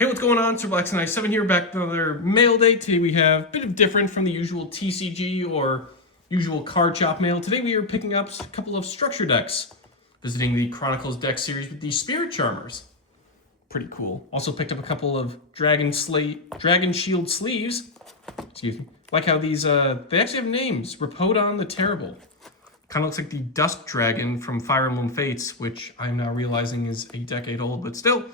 Hey, what's going on? SirBlacksKnight7 here, back with another mail day. Today we have a bit of different from the usual TCG or usual card shop mail. Today we are picking up a couple of structure decks, visiting the Chronicles deck series with the Spirit Charmers. Pretty cool. Also picked up a couple of Dragon Shield sleeves. Excuse me. Like how these, they actually have names. Rapodon the Terrible. Kind of looks like the Dusk Dragon from Fire Emblem Fates, which I'm now realizing is a decade old, but still.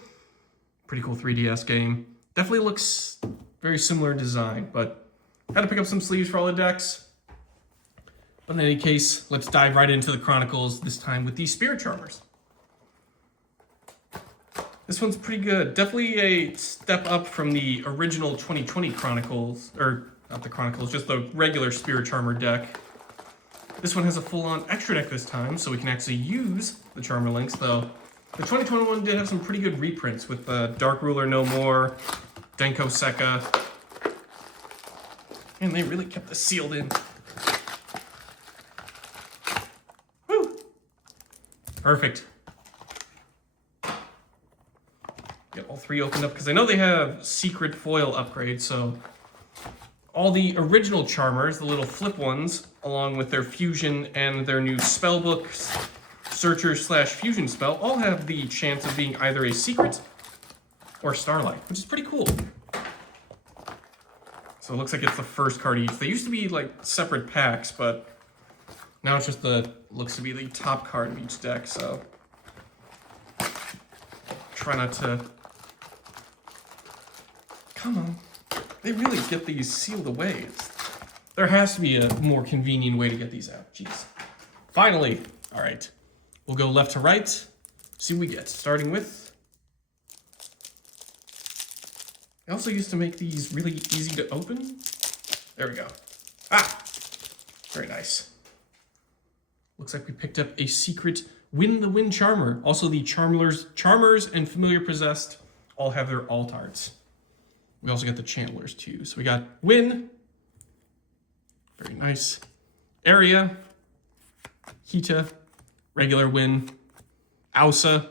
Pretty cool 3DS game. Definitely looks very similar in design, but had to pick up some sleeves for all the decks. But in any case, let's dive right into the Chronicles, this time with these Spirit Charmers. This one's pretty good. Definitely a step up from the original 2020 Chronicles, or not the Chronicles, just the regular Spirit Charmer deck. This one has a full-on extra deck this time, so we can actually use the Charmer links, though. The 2021 did have some pretty good reprints with Dark Ruler No More, Denko Sekka, and they really kept this sealed in. Woo! Perfect. Get all three opened up because I know they have secret foil upgrades, so all the original Charmers, the little flip ones, along with their fusion and their new spell books, Searcher/Fusion spell, all have the chance of being either a secret or Starlight, which is pretty cool. So it looks like it's the first card each. They used to be like separate packs, but now it's just looks to be the top card of each deck, so try not to, come on. They really get these sealed away. There has to be a more convenient way to get these out, jeez. Finally, all right. We'll go left to right, see what we get. Starting with, I also used to make these really easy to open. There we go. Ah, very nice. Looks like we picked up a secret Win the Wind Charmer. Also the Charmers and Familiar Possessed all have their alt arts. We also got the Channelers too. So we got Win, very nice. Area, Hita, regular Win, Ausa,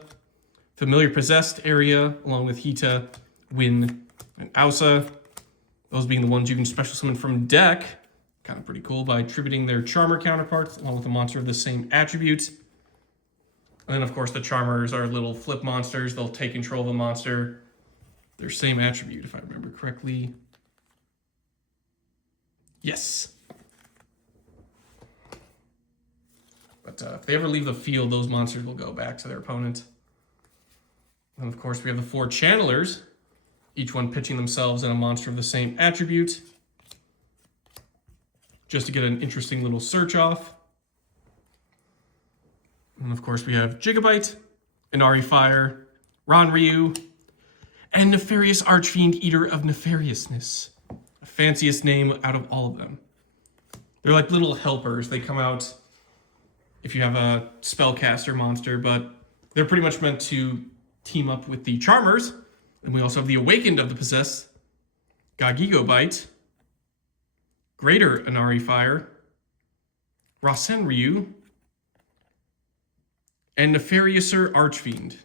Familiar Possessed Area, along with Hita, Win, and Ausa. Those being the ones you can special summon from deck. Kind of pretty cool by attributing their Charmer counterparts, along with a monster of the same attribute. And then, of course, the Charmers are little flip monsters. They'll take control of a monster. Their same attribute, if I remember correctly. Yes. But if they ever leave the field, those monsters will go back to their opponent. And of course, we have the 4 Channelers, each one pitching themselves in a monster of the same attribute, just to get an interesting little search off. And of course, we have Gigabyte, Inari Fire, Ronryu, and Nefarious Archfiend, Eater of Nefariousness. The fanciest name out of all of them. They're like little helpers. They come out if you have a spellcaster monster, but they're pretty much meant to team up with the Charmers. And we also have the Awakened of the Possessed, YuGiOh, Greater Inari Fire, Rasenryu, and Nefariouser Archfiend.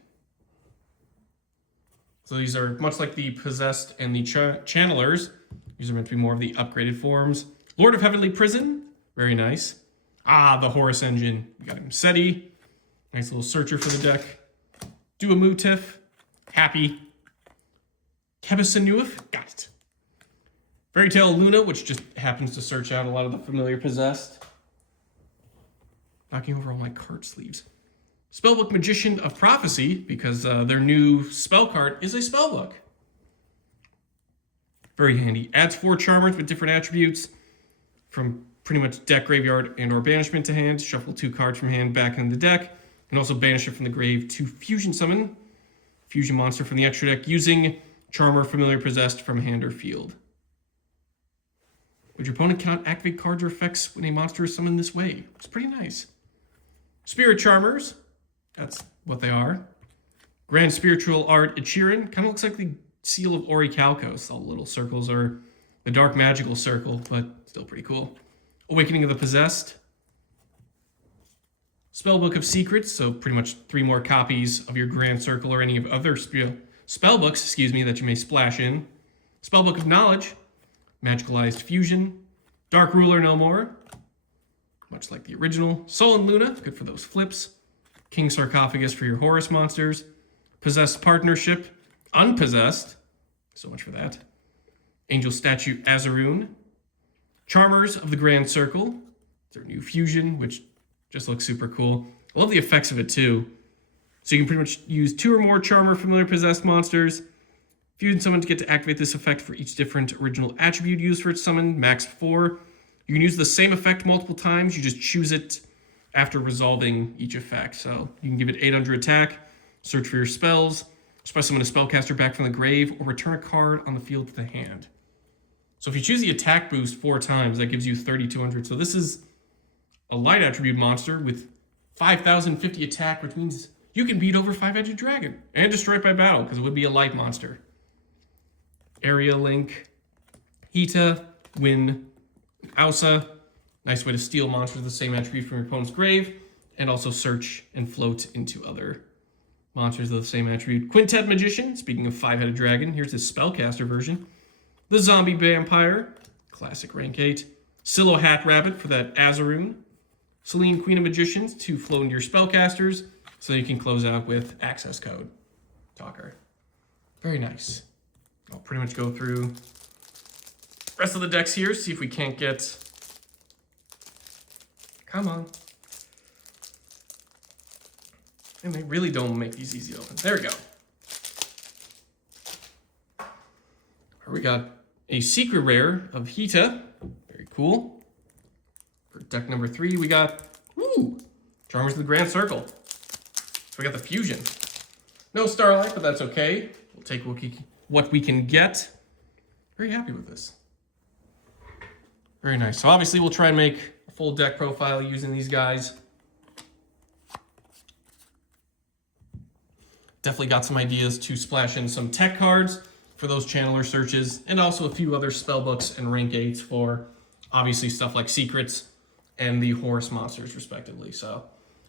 So these are much like the Possessed and the Channelers. These are meant to be more of the upgraded forms. Lord of Heavenly Prison, very nice. Ah, the Horus Engine. We got him Seti. Nice little searcher for the deck. Duamutif. Happy. Kebisanuif. Got it. Fairy Tale Luna, which just happens to search out a lot of the Familiar Possessed. Knocking over all my card sleeves. Spellbook Magician of Prophecy, because their new spell card is a spellbook. Very handy. Adds 4 Charmers with different attributes from pretty much deck, graveyard, and or banishment to hand. Shuffle 2 cards from hand back into the deck. And also banish it from the grave to fusion summon. Fusion monster from the extra deck using Charmer Familiar Possessed from hand or field. Would your opponent cannot activate cards or effects when a monster is summoned this way? It's pretty nice. Spirit Charmers. That's what they are. Grand Spiritual Art Ichiran. Kind of looks like the seal of Orichalcos. All the little circles are the Dark Magical Circle, but still pretty cool. Awakening of the Possessed. Spellbook of Secrets, so pretty much 3 more copies of your Grand Circle or any of other spellbooks, excuse me, that you may splash in. Spellbook of Knowledge, Magicalized Fusion, Dark Ruler No More, much like the original. Sol and Luna, good for those flips. King Sarcophagus for your Horus monsters. Possessed Partnership, Unpossessed, so much for that. Angel Statue Azaroon. Charmers of the Grand Circle, their new fusion, which just looks super cool. I love the effects of it too. So you can pretty much use 2 or more Charmer familiar possessed monsters. Fusion summon to get to activate this effect for each different original attribute used for its summon, max 4. You can use the same effect multiple times, you just choose it after resolving each effect. So you can give it 800 attack, search for your spells, special summon a spellcaster back from the grave, or return a card on the field to the hand. So if you choose the attack boost 4 times, that gives you 3,200. So this is a light attribute monster with 5,050 attack, which means you can beat over 5-edged dragon and destroy it by battle, because it would be a light monster. Area Link, Hita, Win, Ausa. Nice way to steal monsters of the same attribute from your opponent's grave, and also search and float into other monsters of the same attribute. Quintet Magician, speaking of 5-headed dragon, here's the spellcaster version. The Zombie Vampire, classic rank 8. Silo Hat Rabbit for that Azaroon. Selene Queen of Magicians to flow into your spellcasters, so you can close out with access code. Talker. Very nice. I'll pretty much go through the rest of the decks here, see if we can't get... Come on. And they really don't make these easy to open. There we go. Here we got a secret rare of Hita. Very cool. For deck number 3, we got, Charmers of the Grand Circle. So we got the fusion. No Starlight, but that's okay. We'll take what we can get. Very happy with this. Very nice. So obviously we'll try and make a full deck profile using these guys. Definitely got some ideas to splash in some tech cards for those channeler searches, and also a few other spell books and rank 8s for obviously stuff like secrets and the Horus monsters respectively. So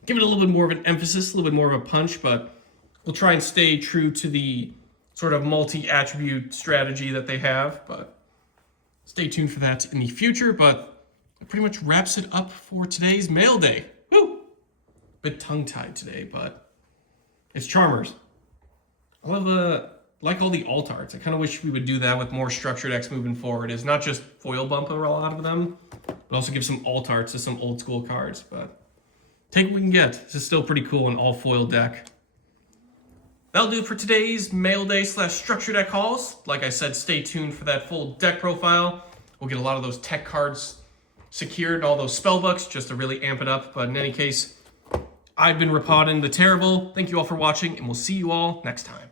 give it a little bit more of an emphasis, a little bit more of a punch, but we'll try and stay true to the sort of multi-attribute strategy that they have, but stay tuned for that in the future. But it pretty much wraps it up for today's mail day. Woo! Bit tongue-tied today, but it's Charmers. I love like all the alt arts. I kind of wish we would do that with more structured decks moving forward. It's not just foil bump or a lot of them, but also give some alt arts to some old school cards. But take what we can get. This is still pretty cool, an all foil deck. That'll do it for today's mail day / structure deck hauls. Like I said, stay tuned for that full deck profile. We'll get a lot of those tech cards secured, all those spell books, just to really amp it up. But in any case, I've been Rapodin the Terrible. Thank you all for watching, and we'll see you all next time.